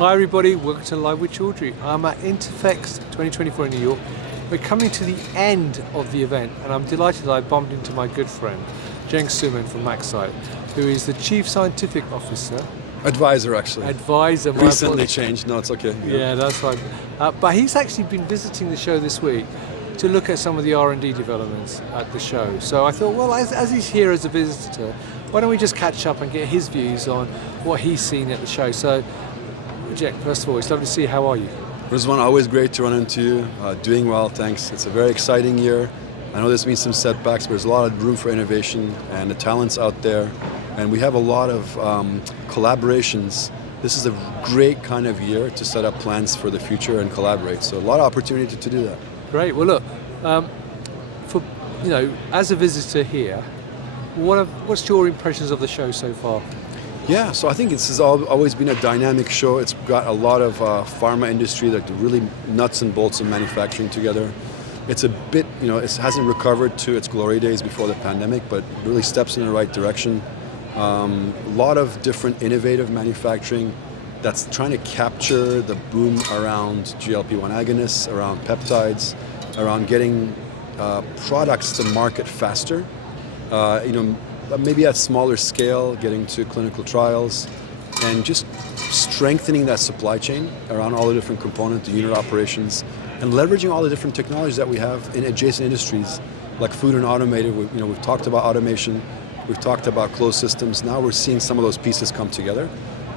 Hi everybody, welcome to Live with 𝐸𝐵𝐺. I'm at Interphex 2024 in New York. We're coming to the end of the event and I'm delighted that I bumped into my good friend, Sumen from MaxCyte, who is the Chief Scientific Officer. Advisor, actually. Advisor. Recently changed, no, it's okay. Yeah, that's right. But he's actually been visiting the show this week to look at some of the R&D developments at the show. So I thought, well, as he's here as a visitor, why don't we just catch up and get his views on what he's seen at the show. So, Jack, first of all, it's lovely to see you. How are you? Rizwan, always great to run into you. Doing well, thanks. It's a very exciting year. I know there's been some setbacks, but there's a lot of room for innovation and the talent's out there. And we have a lot of collaborations. This is a great kind of year to set up plans for the future and collaborate. So a lot of opportunity to do that. Great. Well, look, for as a visitor here, what's your impressions of the show so far? Yeah, so I think this has always been a dynamic show. It's got a lot of pharma industry, like the really nuts and bolts of manufacturing together. It's a bit, it hasn't recovered to its glory days before the pandemic, but really steps in the right direction. A lot of different innovative manufacturing that's trying to capture the boom around GLP-1 agonists, around peptides, around getting products to market faster. Maybe at smaller scale, getting to clinical trials, and just strengthening that supply chain around all the different components, the unit operations, and leveraging all the different technologies that we have in adjacent industries, like food and automated. We've talked about automation, we've talked about closed systems. Now we're seeing some of those pieces come together,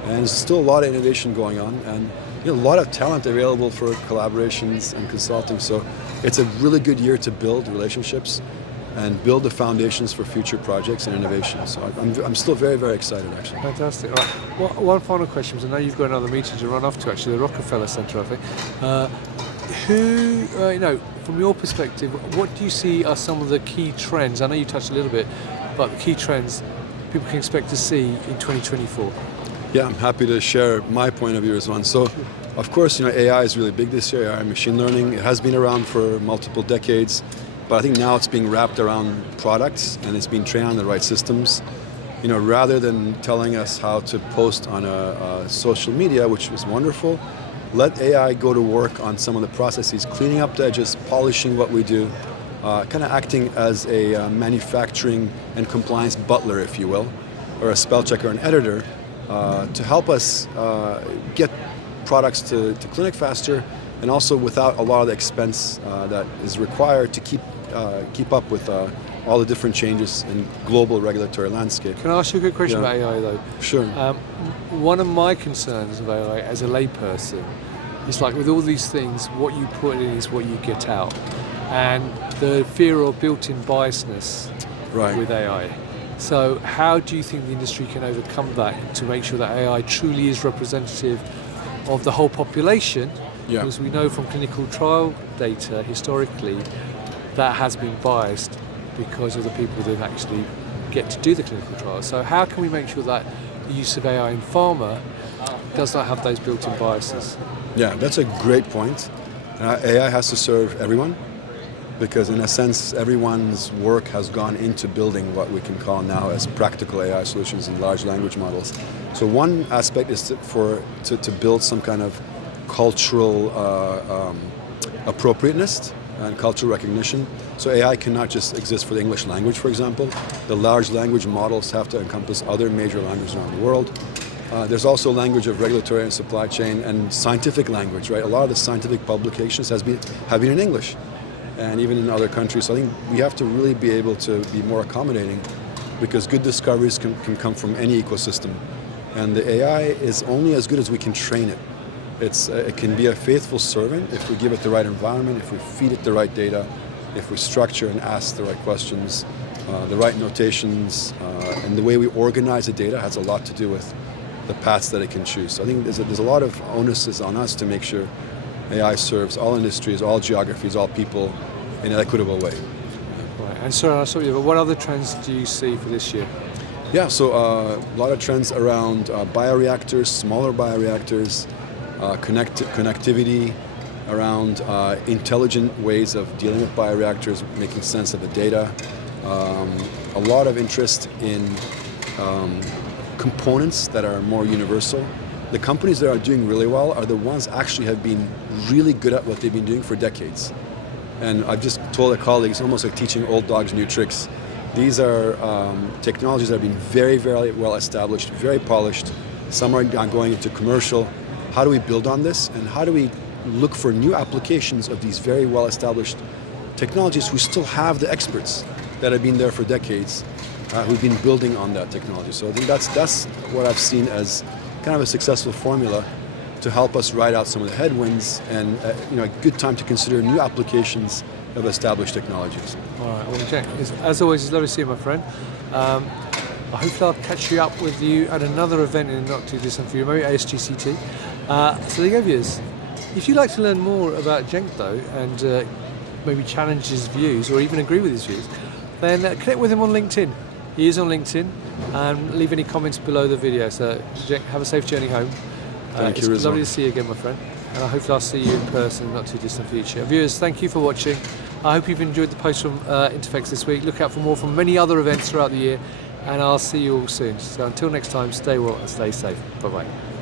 and there's still a lot of innovation going on, and a lot of talent available for collaborations and consulting. So it's a really good year to build relationships and build the foundations for future projects and innovation. So I'm still very, very excited, actually. Fantastic. All right. Well, one final question, because I know you've got another meeting to run off to, actually, the Rockefeller Center, I think. From your perspective, what do you see are some of the key trends? I know you touched a little bit, but the key trends people can expect to see in 2024. Yeah, I'm happy to share my point of view as one. So, of course, AI is really big this year, AI machine learning. It has been around for multiple decades. But I think now it's being wrapped around products and it's being trained on the right systems. Rather than telling us how to post on a social media, which is wonderful, let AI go to work on some of the processes, cleaning up the edges, polishing what we do, kind of acting as a manufacturing and compliance butler, if you will, or a spell checker, an editor, to help us get products to clinic faster, and also without a lot of the expense that is required to keep up with all the different changes in global regulatory landscape. Can I ask you a quick question about AI, though? Sure. One of my concerns about AI as a layperson is, like with all these things, what you put in is what you get out, and the fear of built-in biasness with AI. So how do you think the industry can overcome that to make sure that AI truly is representative of the whole population? Yeah. Because we know from clinical trial data historically that has been biased because of the people that actually get to do the clinical trials. So how can we make sure that the use of AI in pharma does not have those built-in biases? Yeah, that's a great point. AI has to serve everyone, because in a sense everyone's work has gone into building what we can call now as practical AI solutions and large language models. So one aspect is to build some kind of cultural appropriateness and cultural recognition. So AI cannot just exist for the English language, for example. The large language models have to encompass other major languages around the world. There's also language of regulatory and supply chain and scientific language, right? A lot of the scientific publications have been in English, and even in other countries. So I think we have to really be able to be more accommodating, because good discoveries can come from any ecosystem. And the AI is only as good as we can train it. It can be a faithful servant if we give it the right environment, if we feed it the right data, if we structure and ask the right questions, the right notations, and the way we organize the data has a lot to do with the paths that it can choose. So I think there's a lot of onus on us to make sure AI serves all industries, all geographies, all people in an equitable way. Right. And so, but what other trends do you see for this year? Yeah, so a lot of trends around bioreactors, smaller bioreactors, connectivity, around intelligent ways of dealing with bioreactors, making sense of the data. A lot of interest in components that are more universal, the companies that are doing really well are the ones actually have been really good at what they've been doing for decades. And I've just told a colleague, it's almost like teaching old dogs new tricks. These are technologies that have been very, very well established, very polished. Some are going into commercial. How do we build on this? And how do we look for new applications of these very well established technologies who still have the experts that have been there for decades, who've been building on that technology? So I think that's what I've seen as kind of a successful formula to help us ride out some of the headwinds and a good time to consider new applications of established technologies. All right, well, Cenk, as always, it's lovely to see you, my friend. I hope I'll catch you up with you at another event in the not too distant future, maybe ASGCT. So there you go, viewers. If you'd like to learn more about Cenk, though, and maybe challenge his views or even agree with his views, then connect with him on LinkedIn. He is on LinkedIn, and leave any comments below the video. So, Cenk, have a safe journey home. Thank you, It's Rizwan. lovely to see you again, my friend, and I hope I'll see you in person in the not too distant future. Viewers, thank you for watching. I hope you've enjoyed the post from Interphex this week. Look out for more from many other events throughout the year, and I'll see you all soon. So until next time, stay well and stay safe. Bye-bye.